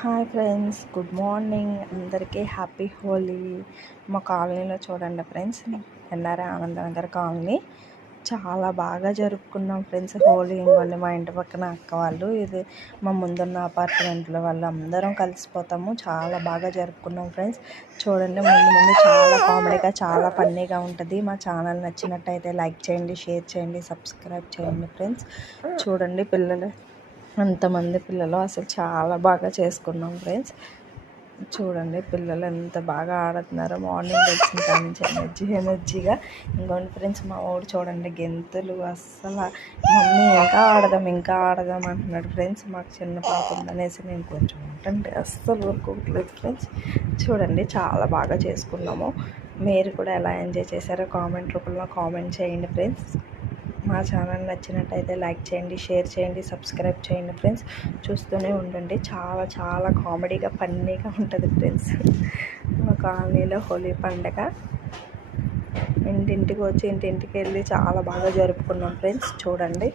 Hi friends, good morning. అందరికీ happy Holi. మా కాలనీలో చూడండి ఫ్రెండ్స్, ఎన్ఆర్ఐ ఆనందనగర్ కాలనీ చాలా బాగా జరుపుకున్నాం ఫ్రెండ్స్ హోలీ. ఇంకోండి మా ఇంటి పక్కన అక్క వాళ్ళు, ఇది మా ముందున్న అపార్ట్మెంట్లో వాళ్ళు అందరం కలిసిపోతాము. చాలా బాగా జరుపుకున్నాం ఫ్రెండ్స్. చూడండి, ముందు చాలా కామెడీగా, చాలా ఫన్నీగా ఉంటుంది. మా ఛానల్ నచ్చినట్టయితే లైక్ చేయండి, షేర్ చేయండి, సబ్స్క్రైబ్ చేయండి ఫ్రెండ్స్. చూడండి, అంతమంది పిల్లలు అసలు చాలా బాగా చేసుకున్నాం ఫ్రెండ్స్. చూడండి, పిల్లలు ఎంత బాగా ఆడుతున్నారో. మార్నింగ్ వచ్చిన కాడి నుంచి ఎనర్జీగా. ఇంకోండి ఫ్రెండ్స్, మా ఊరు చూడండి, గెంతులు అస్సలు. మమ్మీ ఇంకా ఆడదాం అంటున్నాడు ఫ్రెండ్స్. మాకు చిన్న పాప ఉందనేసి నేను కొంచెం ఉంటుంటే అస్సలు ఊరుకోవట్లేదు ఫ్రెండ్స్. చూడండి, చాలా బాగా చేసుకున్నాము. మీరు కూడా ఎలా ఎంజాయ్ చేశారో కామెంట్ రూపంలో కామెంట్ చేయండి ఫ్రెండ్స్. మా ఛానల్ నచ్చినట్టయితే లైక్ చేయండి, షేర్ చేయండి, సబ్స్క్రైబ్ చేయండి ఫ్రెండ్స్. చూస్తూనే ఉండండి. చాలా చాలా కామెడీగా, ఫన్నీగా ఉంటుంది ఫ్రెండ్స్. మా కాలనీలో హోలీ పండగ ఇంటింటికి వెళ్ళి చాలా బాగా జరుపుకున్నాం ఫ్రెండ్స్. చూడండి.